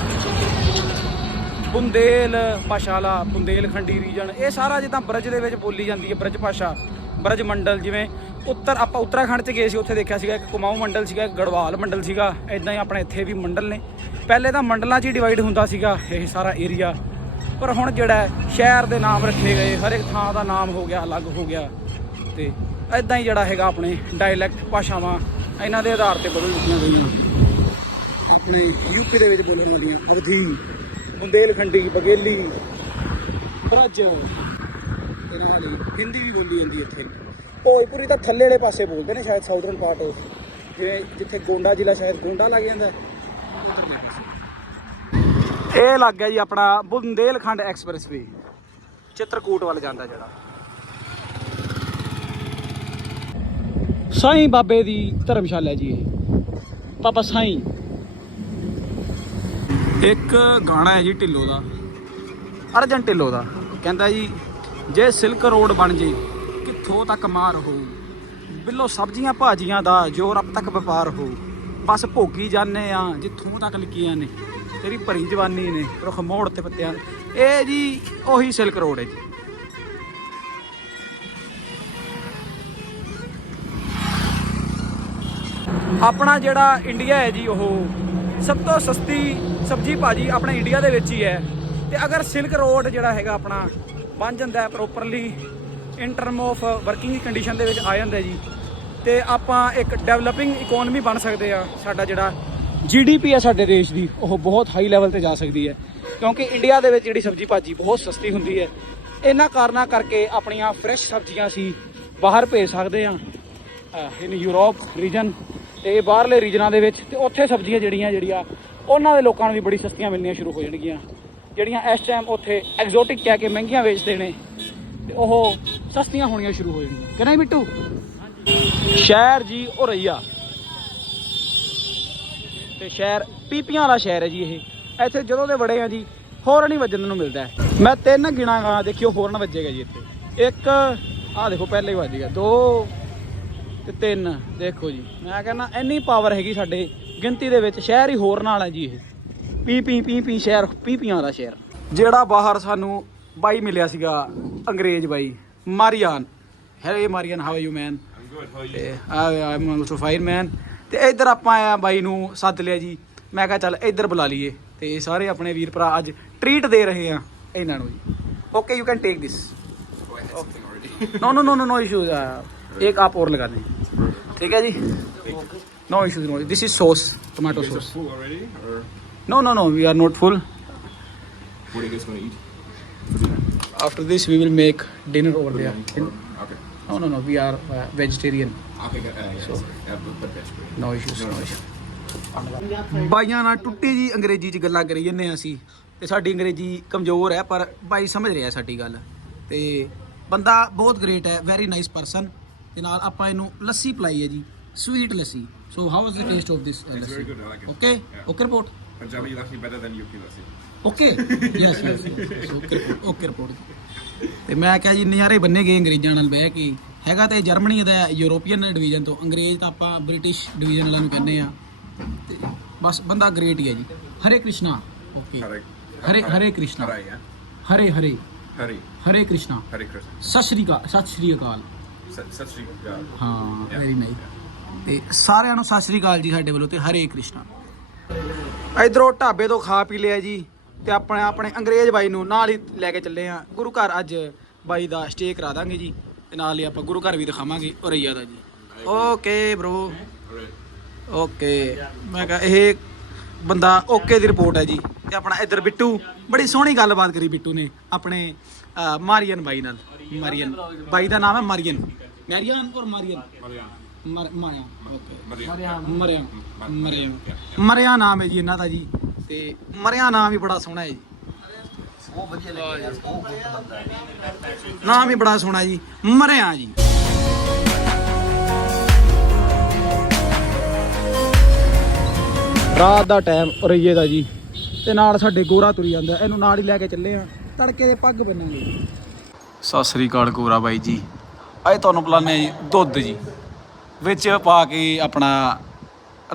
ਬੁੰਦੇਲ, ਭਾਸ਼ਾਲਾ, ਬੁੰਦੇਲਖੰਡੀ ਰੀਜਨ ਇਹ ਸਾਰਾ ਜਿੱਦਾਂ ਬ੍ਰਜ ਦੇ ਵਿੱਚ ਬੋਲੀ ਜਾਂਦੀ ਹੈ, ਬ੍ਰਜ ਭਾਸ਼ਾ, ਬ੍ਰਜ ਮੰਡਲ ਜਿਵੇਂ ਉੱਤਰ ਆਪਾਂ ਉੱਤਰਾਖੰਡ 'ਚ ਗਏ ਸੀ ਉੱਥੇ ਦੇਖਿਆ ਸੀਗਾ ਇੱਕ ਕੁਮਾਊਂ ਮੰਡਲ ਸੀਗਾ ਇੱਕ ਗੜਵਾਲ ਮੰਡਲ ਸੀਗਾ ਇਦਾਂ ਹੀ ਆਪਣੇ ਇੱਥੇ ਵੀ ਮੰਡਲ ਨੇ। ਪਹਿਲੇ ਤਾਂ ਮੰਡਲਾਂ 'ਚ ਹੀ ਡਿਵਾਈਡ ਹੁੰਦਾ ਸੀਗਾ ਇਹ ਸਾਰਾ ਏਰੀਆ ਪਰ ਹੁਣ ਜਿਹੜਾ ਸ਼ਹਿਰ ਦੇ ਨਾਮ ਰੱਖੇ ਗਏ ਹਰ ਇੱਕ ਥਾਂ ਦਾ ਨਾਮ ਹੋ ਗਿਆ ਅਲੱਗ ਹੋ ਗਿਆ। ਤੇ ਇਦਾਂ ਹੀ ਜਿਹੜਾ ਹੈਗਾ ਆਪਣੇ ਡਾਇਲੈਕਟ ਭਾਸ਼ਾਵਾਂ ਇਹਨਾਂ ਦੇ ਆਧਾਰ ਤੇ ਬਦਲ ਦਿੱਤੀਆਂ ਗਈਆਂ। ਆਪਣੇ ਯੂਪੀ ਦੇ ਵਿੱਚ ਬੋਲਣ ਵਾਲੀਆਂ ਅਵਧੀ ਬੁੰਦੇਲਖੰਡੀ ਬਗੇਲੀ ਹੀ ਹਿੰਦੀ ਵੀ ਬੋਲੀ ਜਾਂਦੀ ਇੱਥੇ। ਭੋਜਪੁਰੀ ਤਾਂ ਥੱਲੇ ਵਾਲੇ ਪਾਸੇ ਬੋਲਦੇ ਨੇ ਸ਼ਾਇਦ ਸਾਊਥਰਨ ਪਾਰਟ ਜਿਵੇਂ ਜਿੱਥੇ ਗੋਂਡਾ ਜ਼ਿਲ੍ਹਾ ਸ਼ਾਇਦ ਗੋਂਡਾ ਲੱਗ ਜਾਂਦਾ। ਇਹ ਲੱਗ ਗਿਆ ਜੀ ਆਪਣਾ ਬੁੰਦੇਲਖੰਡ ਐਕਸਪ੍ਰੈਸਵੇ ਚਿੱਤਰਕੂਟ ਵੱਲ ਜਾਂਦਾ ਜਿਹੜਾ। ਸਾਈਂ ਬਾਬੇ ਦੀ ਧਰਮਸ਼ਾਲਾ ਹੈ ਜੀ ਇਹ। ਪਾਪਾ ਸਾਈਂ। ਇੱਕ ਗਾਣਾ ਹੈ ਜੀ ਢਿੱਲੋਂ ਦਾ। ਅਰਜਨ ਢਿੱਲੋਂ ਦਾ। ਕਹਿੰਦਾ ਜੀ, ਜੇ ਸਿਲਕ ਰੋਡ ਬਣ ਜੇ ਕਿੱਥੋਂ ਤੱਕ ਮਾਰ ਹੋ, ਬਿੱਲੋ ਸਬਜ਼ੀਆਂ ਭਾਜੀਆਂ ਦਾ ਜੋ ਰੱਬ ਤੱਕ ਵਪਾਰ ਹੋ, ਬਸ ਭੋਗੀ ਜਾਂਦੇ ਆ ਜਿੱਥੋਂ ਤੱਕ ਲਿਖੀਆਂ ਨੇ, ਤੇਰੀ ਭਰੀ ਜਵਾਨੀ ਨੇ, ਰੁੱਖ ਮੋੜ ਤੇ ਪੱਤਿਆਂ ਇਹ ਜੀ ਉਹੀ ਸਿਲਕ ਰੋਡ ਹੈ ਜੀ। ਆਪਣਾ ਜਿਹੜਾ ਇੰਡੀਆ ਹੈ ਜੀ ਉਹ ਸਭ ਤੋਂ ਸਸਤੀ ਸਬਜੀ ਭਾਜੀ ਆਪਣੇ ਇੰਡੀਆ ਦੇ ਵਿੱਚ ਹੀ ਹੈ। ਤੇ ਅਗਰ ਸਿਲਕ ਰੋਡ ਜਿਹੜਾ ਹੈਗਾ ਆਪਣਾ ਬਣ ਜਾਂਦਾ ਹੈ properly in term of working condition ਦੇ ਵਿੱਚ ਆ ਜਾਂਦਾ ਜੀ। ਤੇ ਆਪਾਂ ਇੱਕ ਡਿਵੈਲਪਿੰਗ ਇਕਨੋਮੀ ਬਣ ਸਕਦੇ ਆ ਸਾਡਾ ਜਿਹੜਾ ਜੀਡੀਪੀ ਹੈ ਸਾਡੇ ਦੇਸ਼ ਦੀ, ਉਹ ਬਹੁਤ ਹਾਈ ਲੈਵਲ ਤੇ ਜਾ ਸਕਦੀ ਹੈ। ਕਿਉਂਕਿ ਇੰਡੀਆ ਦੇ ਵਿੱਚ ਜਿਹੜੀ ਸਬਜੀ ਭਾਜੀ ਬਹੁਤ ਸਸਤੀ ਹੁੰਦੀ ਹੈ। ਇਹਨਾਂ ਕਾਰਨਾਂ ਕਰਕੇ ਆਪਣੀਆਂ ਫਰੈਸ਼ ਸਬਜ਼ੀਆਂ ਅਸੀਂ ਬਾਹਰ ਭੇਜ ਸਕਦੇ ਹਾਂ ਇਨ ਯੂਰਪ ਰੀਜਨ ਤੇ ਬਾਹਰਲੇ ਰੀਜਨਾਂ ਦੇ ਵਿੱਚ। ਤੇ ਉੱਥੇ ਸਬਜ਼ੀਆਂ ਜਿਹੜੀਆਂ ਜਿਹੜੀਆਂ, ਉਹਨਾਂ ਦੇ ਲੋਕਾਂ ਨੂੰ ਵੀ ਬੜੀ ਸਸਤੀਆਂ ਮਿਲਣੀਆਂ ਸ਼ੁਰੂ ਹੋ ਜਾਣਗੀਆਂ। ਜਿਹੜੀਆਂ ਇਸ ਟਾਈਮ ਉੱਥੇ ਐਗਜ਼ੋਟਿਕ ਕਹਿ ਕੇ ਮਹਿੰਗੀਆਂ ਵੇਚਦੇ ਨੇ ਉਹ ਸਸਤੀਆਂ ਹੋਣੀਆਂ ਸ਼ੁਰੂ ਹੋ ਜਾਣੀਆਂ। ਕਿ ਨਹੀਂ ਬਿੱਟੂ? ਸ਼ਹਿਰ ਜੀ ਉਹ ਉਰਈਆ ਤੇ ਸ਼ਹਿਰ ਪੀਪੀਆਂ ਵਾਲਾ ਸ਼ਹਿਰ ਹੈ ਜੀ ਇਹ। ਇੱਥੇ ਜਦੋਂ ਦੇ ਵੜੇ ਆ ਜੀ ਹੋਰ ਨਹੀਂ ਵੱਜਣ ਨੂੰ ਮਿਲਦਾ ਮੈਂ ਤਿੰਨ ਗਿਣਾਗਾ ਦੇਖਿਓ ਹੋਰਨ ਵੱਜੇਗਾ ਜੀ ਇੱਥੇ। ਇੱਕ, ਆਹ ਦੇਖੋ ਪਹਿਲੇ ਹੀ ਵੱਜ ਗਿਆ। ਦੋ ਤੇ ਤਿੰਨ, ਦੇਖੋ ਜੀ। ਮੈਂ ਕਹਿੰਦਾ ਇੰਨੀ ਪਾਵਰ ਹੈਗੀ ਸਾਡੇ ਗਿਣਤੀ ਦੇ ਵਿੱਚ, ਸ਼ਹਿਰ ਹੀ ਹੋਰ ਨਾਲ ਹੈ ਜੀ ਇਹ। ਪੀ ਪੀ ਪੀ ਪੀ, ਸ਼ਹਿਰ, ਪੀਪੀਆਂ ਦਾ ਸ਼ਹਿਰ। ਜਿਹੜਾ ਬਾਹਰ ਸਾਨੂੰ ਬਾਈ ਮਿਲਿਆ ਸੀਗਾ ਅੰਗਰੇਜ਼ ਬਾਈ ਮਾਰੀਆਨ ਹੈਰੇ Marian how are you man ਤੇ I am also fine man ਤੇ ਇੱਧਰ ਆਪਾਂ ਆਇਆ ਬਾਈ ਨੂੰ ਸੱਦ ਲਿਆ ਜੀ ਮੈਂ ਕਿਹਾ ਚੱਲ ਇੱਧਰ ਬੁਲਾ ਲਈਏ ਤੇ ਇਹ ਸਾਰੇ ਆਪਣੇ ਵੀਰ ਭਰਾ ਅੱਜ ਟ੍ਰੀਟ ਦੇ ਰਹੇ ਆ ਇਹਨਾਂ ਨੂੰ ਜੀ okay you can take this no no no no no issues एक आप और लगा दें ठीक है जी no issues no this is sauce tomato You guys are sauce full already, or no no no we are not full After this, we will make dinner over there. In, Okay. no, no, no. We are uh, vegetarian. Okay, uh, yes. Uh, but- but that's great. No issues. No issues. ਬਾਈਆਂ ਨਾਲ ਟੁੱਟੀ ਜੀ ਅੰਗਰੇਜ਼ੀ ਚ ਗੱਲਾਂ ਕਰੀ ਜੰਨੇ ਅਸੀਂ ਤੇ ਸਾਡੀ ਅੰਗਰੇਜ਼ੀ ਕਮਜ਼ੋਰ ਹੈ ਪਰ ਬਾਈ ਸਮਝ ਰਿਹਾ ਸਾਡੀ ਗੱਲ ਤੇ ਬੰਦਾ ਬਹੁਤ ਗ੍ਰੇਟ ਹੈ ਵੈਰੀ ਨਾਈਸ ਪਰਸਨ ਤੇ ਨਾਲ ਆਪਾਂ ਇਹਨੂੰ ਲੱਸੀ ਪਲਾਈ ਹੈ ਜੀ sweet lassi so how is the taste of this It's very good. I like it. Okay Yeah. Okay report Punjabi lassi better than UP lassi. Okay yes yes okay okay report ਤੇ ਮੈਂ ਕਿਹਾ ਜੀ ਨਜ਼ਾਰੇ ਬੰਨੇ ਗਏ ਅੰਗਰੇਜ਼ਾਂ ਨਾਲ ਬਹਿ ਕੇ ਹੈਗਾ ਤੇ ਜਰਮਨੀ ਦਾ ਯੂਰੋਪੀਅਨ ਡਿਵੀਜ਼ਨ ਤੋਂ ਅੰਗਰੇਜ਼ ਤਾਂ ਆਪਾਂ ਬ੍ਰਿਟਿਸ਼ ਡਿਵੀਜ਼ਨ ਵਾਲਾ ਨੂੰ ਕਹਿੰਦੇ ਆ ਤੇ ਬਸ ਬੰਦਾ ਗ੍ਰੇਟ ਹੀ ਹੈ ਜੀ ਹਰੇ ਕ੍ਰਿਸ਼ਨਾ ਓਕੇ Hare. ਹਰੇ ਹਰੇ ਕ੍ਰਿਸ਼ਨਾ Hare, yeah. ਹਰੇ ਹਰੇ Hare. ਹਰੇ ਕ੍ਰਿਸ਼ਨਾ Hare Krishna. ਸਤਿ ਸ਼੍ਰੀ ਅਕਾਲ ਸਤਿ ਸ਼੍ਰੀ ਅਕਾਲ Sat Sat Shri Akal. ਹਾਂ ਵੈਰੀ ਨਾਈਸ ਤੇ ਸਾਰਿਆਂ ਨੂੰ ਸਤਿ ਸ਼੍ਰੀ ਅਕਾਲ ਜੀ ਸਾਡੇ ਵੱਲੋਂ ਤੇ ਹਰੇ ਕ੍ਰਿਸ਼ਨਾ। ਇਧਰੋਂ ਢਾਬੇ ਤੋਂ ਖਾ ਪੀ ਲਿਆ ਜੀ ਤੇ ਆਪਣੇ ਆਪਣੇ ਅੰਗਰੇਜ਼ ਬਾਈ ਨੂੰ ਨਾਲ ਹੀ ਲੈ ਕੇ ਚੱਲੇ ਆ। ਗੁਰੂ ਘਰ ਅੱਜ ਬਾਈ ਦਾ ਸਟੇ ਕਰਾ ਦਾਂਗੇ ਜੀ ਤੇ ਨਾਲ ਹੀ ਆਪਾਂ ਗੁਰੂ ਘਰ ਵੀ ਦਿਖਾਵਾਂਗੇ ਔਰਈਆ ਦਾ ਜੀ। Okay bro okay. ਮੈਂ ਕਿਹਾ ਇਹ ਬੰਦਾ ਓਕੇ ਦੀ ਰਿਪੋਰਟ ਹੈ ਜੀ ਤੇ ਆਪਣਾ ਇੱਧਰ ਬਿੱਟੂ, ਬੜੀ ਸੋਹਣੀ ਗੱਲਬਾਤ ਕਰੀ ਬਿੱਟੂ ਨੇ ਆਪਣੇ ਮਾਰੀਅਨ ਬਾਈ ਨਾਲ। ਮਾਰੀਅਨ। ਬਾਈ ਦਾ ਨਾਮ ਹੈ ਮਾਰੀਅਨ। ਮੈਰੀਅਨ ਔਰ ਮਾਰੀਅਨ। ਮਰ ਮਾਰਿਆ। Okay Maryam. ਮਰਿਆ ਮਰਿਆ। ਮਰਿਆ। ਨਾਮ ਹੈ ਜੀ ਇਹਨਾਂ ਦਾ ਜੀ। ਤੇ ਮਰਿਆ ਨਾਮ ਵੀ ਬੜਾ ਸੋਹਣਾ ਹੈ ਜੀ। ਉਹ ਵਧੀਆ ਲੱਗਿਆ ਨਾਮ ਵੀ ਬੜਾ ਸੋਹਣਾ ਜੀ। ਮਰਿਆ ਜੀ। ਰਾਤ ਦਾ ਟਾਈਮ ਰਈਏ ਦਾ ਜੀ। ਤੇ ਨਾਲ ਸਾਡੇ ਗੋਰਾ ਤੁਰੀ ਜਾਂਦਾ। ਇਹਨੂੰ ਨਾਲ ਹੀ ਲੈ ਕੇ ਚੱਲੇ ਆ ਤੜਕੇ ਦੇ ਪੱਗ ਬੰਨਾਂਗੇ। ਸਤਿ ਸ੍ਰੀ ਅਕਾਲ ਗੋਰਾ ਬਾਈ ਜੀ। ਅੱਜ ਤੁਹਾਨੂੰ ਪਿਲਾਉਂਦੇ ਜੀ। ਦੁੱਧ ਜੀ। ਵਿੱਚ ਪਾ ਕੇ ਆਪਣਾ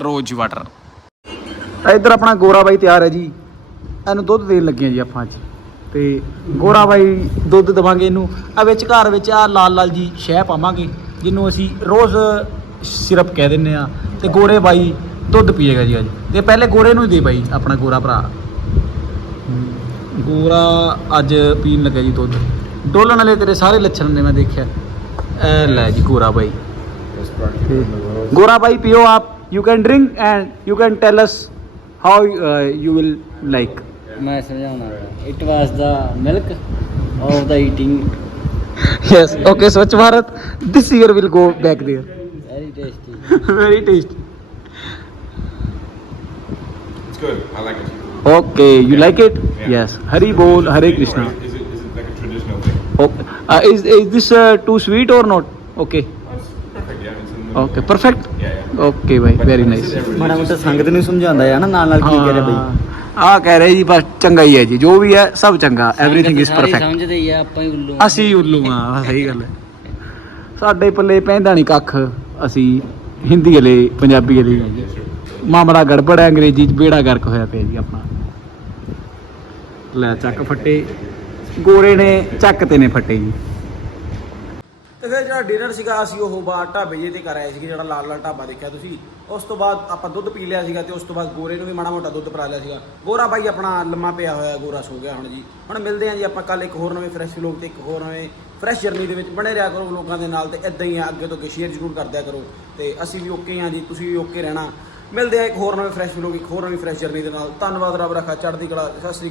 ਰੋਜ਼ ਵਾਟਰ। ਇੱਧਰ ਆਪਣਾ ਗੋਰਾ ਬਾਈ ਤਿਆਰ ਹੈ ਜੀ। ਇਹਨੂੰ ਦੁੱਧ ਦੇਣ ਲੱਗੇ ਆ ਜੀ ਆਪਾਂ ਅੱਜ। ਤੇ ਗੋਰਾ ਬਾਈ ਦੁੱਧ ਦਵਾਂਗੇ ਇਹਨੂੰ। ਆ ਵਿੱਚ ਘਰ ਵਿੱਚ ਆ ਲਾਲ ਲਾਲ ਜੀ ਸ਼ਹਿ ਪਾਵਾਂਗੇ, ਜਿਹਨੂੰ ਅਸੀਂ ਰੋਜ਼ ਸਿਰਪ ਕਹਿ ਦਿੰਨੇ ਆ ਤੇ ਗੋਰੇ ਬਾਈ ਦੁੱਧ ਪੀਏਗਾ ਜੀ ਅੱਜ। ਤੇ ਪਹਿਲੇ ਗੋਰੇ ਨੂੰ ਹੀ ਦੇ ਬਾਈ, ਆਪਣਾ ਗੋਰਾ ਭਰਾ। ਗੋਰਾ ਅੱਜ ਪੀਣ ਲੱਗਾ ਜੀ ਦੁੱਧ। ਡੋਲਣ ਵਾਲੇ ਤੇਰੇ ਸਾਰੇ ਲੱਛਣ ਨੇ ਮੈਂ ਦੇਖਿਆ। ਐ ਲੈ ਜੀ ਗੋਰਾ ਬਾਈ। Best barkeeper in the world. ਗੋਰਾ ਬਾਈ ਪੀਓ ਆਪ you can drink and you can tell us how you will like ਮੈਂ ਸਮਝਾਉਣਾ it was the milk of the eating. Yes. Okay, Swachh Bharat. This year will go back there. Very tasty. Very tasty. It's good. I like it. Okay, you like it? Yeah. Yes. Hari Bol, Hare Sweet or Krishna. Is it, is it like a traditional thing? Okay. Uh, is is this uh, too sweet or not? Okay. But Very this nice. is every ਮਾੜਾ ਮੋਟਾ ਸੰਗਤ ਨੂੰ ਸਮਝਾਉਂਦਾ ਹੈ ਨਾ ਨਾਲ ਨਾਲ ਕੀ ਕਰੇ ਬਈ। ਆ ਕਹਿ ਰਹੇ ਜੀ ਬਸ ਚੰਗਾ ਹੀ ਹੈ ਜੀ ਜੋ ਵੀ ਹੈ ਸਭ ਚੰਗਾ ਐਵਰੀਥਿੰਗ ਇਜ਼ ਪਰਫੈਕਟ ਸਮਝਦੇ ਹੀ ਆ ਆਪਾਂ ਹੀ ਉੱਲੂ ਅਸੀਂ ਉੱਲੂ ਆ ਸਹੀ ਗੱਲ ਹੈ। ਸਾਡੇ ਪੱਲੇ ਪੈਂਦਾ ਨਹੀਂ ਕੱਖ ਅਸੀਂ ਹਿੰਦੀ ਵਾਲੇ ਪੰਜਾਬੀ ਵਾਲੇ. ਮਾਮਲਾ ਗੜਬੜ ਹੈ ਅੰਗਰੇਜ਼ੀ ਚ ਬੇੜਾ ਗਰਕ ਹੋਇਆ ਪਿਆ ਜੀ ਆਪਣਾ। ਲੈ ਚੱਕ ਫੱਟੇ। ਗੋਰੇ ਨੇ ਚੱਕ ਤੇ ਨੇ ਫੱਟੇ ਜੀ। ਤੇ ਫਿਰ ਜਿਹੜਾ ਡਿਨਰ ਸੀਗਾ, ਅਸੀਂ ਉਹ ਬਾਹਰ ਢਾਬੇ ਜੇ ਤੇ ਕਰ ਆਏ ਸੀਗੇ, ਜਿਹੜਾ ਲਾਲ ਲਾਲ ਢਾਬਾ ਦੇਖਿਆ ਤੁਸੀਂ। ਉਸ ਤੋਂ ਬਾਅਦ ਆਪਾਂ ਦੁੱਧ ਪੀ ਲਿਆ ਸੀਗਾ ਤੇ ਉਸ ਤੋਂ ਬਾਅਦ ਗੋਰੇ ਨੂੰ ਵੀ ਮਾੜਾ ਮੋਟਾ ਦੁੱਧ ਪਰਾ ਲਿਆ ਸੀਗਾ। ਗੋਰਾ ਬਾਈ ਆਪਣਾ ਲੰਮਾ ਪਿਆ ਹੋਇਆ, ਗੋਰਾ ਸੋ ਗਿਆ ਹੁਣ ਜੀ। ਹੁਣ ਮਿਲਦੇ ਆਂ ਜੀ ਆਪਾਂ ਕੱਲ ਇੱਕ ਹੋਰ ਨਵੇਂ ਫਰੈਸ਼ ਲੋਕ ਤੇ, ਇੱਕ ਹੋਰ ਨਵੇਂ ਫਰੈਸ਼ ਜਰਨੀ ਦੇ ਵਿੱਚ ਬਣੇ ਰਿਹਾ ਕਰੋ ਲੋਕਾਂ ਦੇ ਨਾਲ ਤੇ ਇਦਾਂ ਹੀ ਆ, ਅੱਗੇ ਤੋਂ ਅੱਗੇ ਸ਼ੇਅਰ ਜ਼ਰੂਰ ਕਰਦਿਆ ਕਰੋ। ਤੇ ਅਸੀਂ ਵੀ ਓਕੇ ਆਂ ਜੀ, ਤੁਸੀਂ ਵੀ ਓਕੇ ਰਹਿਣਾ। ਮਿਲਦੇ ਆ ਇੱਕ ਹੋਰ ਨਵੇਂ ਫਰੈਸ਼ ਲੋਕ ਇੱਕ ਹੋਰ ਨਵੀਂ ਫਰੈਸ਼ ਜਰਨੀ ਦੇ ਨਾਲ। ਧੰਨਵਾਦ ਰੱਬ ਰੱਖਾ ਚੜ੍ਹਦੀ ਕਲਾ, ਸਤਿ ਸ੍ਰੀ ਅਕਾਲ